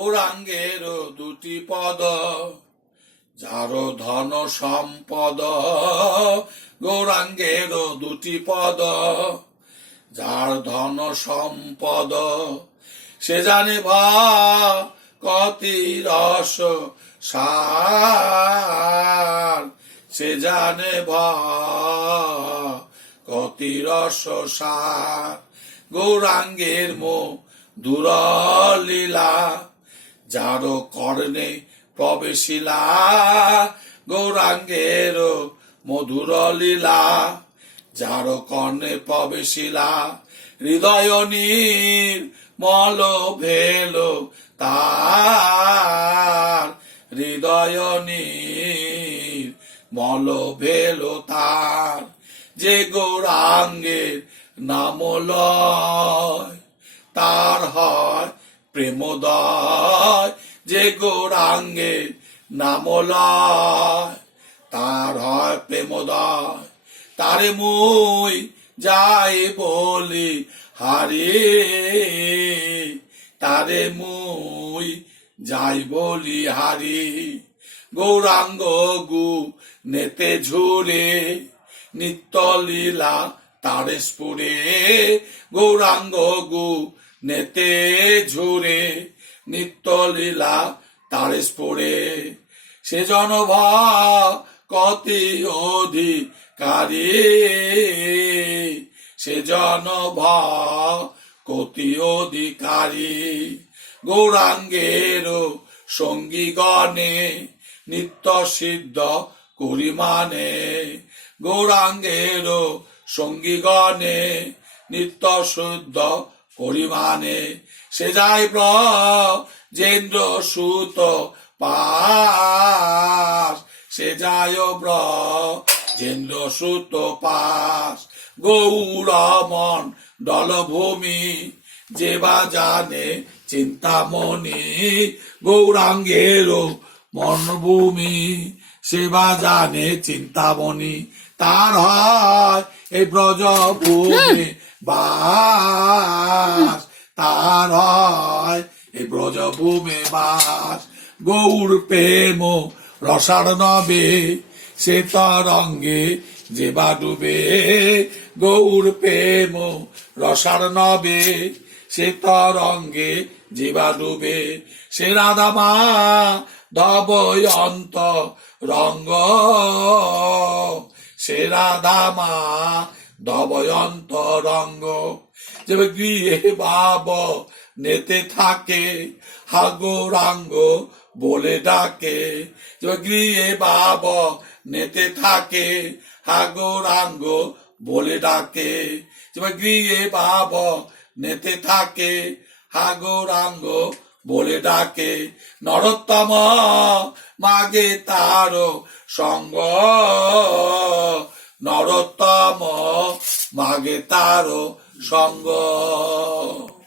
গৌরাঙ্গের দুটি পদ, যার ধন সম্পদ। গৌরাঙ্গের দুটি পদ, যার ধন সম্পদ। সে জানে কতি রস সার, সে জানে কতি রস সার। গৌরাঙ্গের মধুর লীলা, যার কর্ণে প্রবেশিলা। গৌরাঙ্গের মধুর লীলা, যার কর্ণে প্রবেশিলা। হৃদয় নির্মল ভেল তার, হৃদয় নির্মল ভেল তার। যে গৌরাঙ্গের নাম লয়, তার হয় প্রেমোদয়। যে গৌরাঙ্গের নাম লয়, তার হয় প্রেমোদয়। তারে মুই যাই বলি হারি, তারে মুই যাই বলি হারি। গৌরাঙ্গ নেতে ঝুরে, নিত্য লীলা তারে স্ফুরে। গৌরাঙ্গ নেতে ঝুরে, নিত্য লীলা তারে স্ফুরে। সে কতি অধিকারী, সে কতি অধিকারী। গৌরাঙ্গের সঙ্গীগণে নিত্য সিদ্ধ করি মানে। গৌরাঙ্গের সঙ্গীগণে নিত্য শুদ্ধ করি মানে। সে যাই ব্রজেন্দ্র সুত পাস, সে যায় ব্রজেন্দ্র সুত পাস। গৌরমন দলভূমি, যে বা জানে চিন্তামণি। গৌরাঙ্গের মনভূমি, সে বা জানে চিন্তামণি। তার হয় এই ব্রজভূমি বাস, তার হয় এই ব্রজভূমি বাস। গৌর প্রেম রসার নবে, সে তরঙ্গে যে বা ডুবে। গৌর প্রেম রসার নবে, সে তরঙ্গে যে বা ডুবে। সে রাধা মাধব অন্তরঙ্গ, সে রাধা মাধব অন্তরঙ্গ। যে গৃহে ভাব নেতে থাকে, হা গৌরাঙ্গ বলে ডাকে। যে গৃহে ভাব নেতে থাকে, হা গৌরাঙ্গ বলে ডাকে। যে গৃহে ভাব নেতে থাকে, হা গৌরাঙ্গ বলে ডাকে। নরোত্তম মাগে তার সঙ্গ, নরোত্তম মাগে তার সঙ্গ।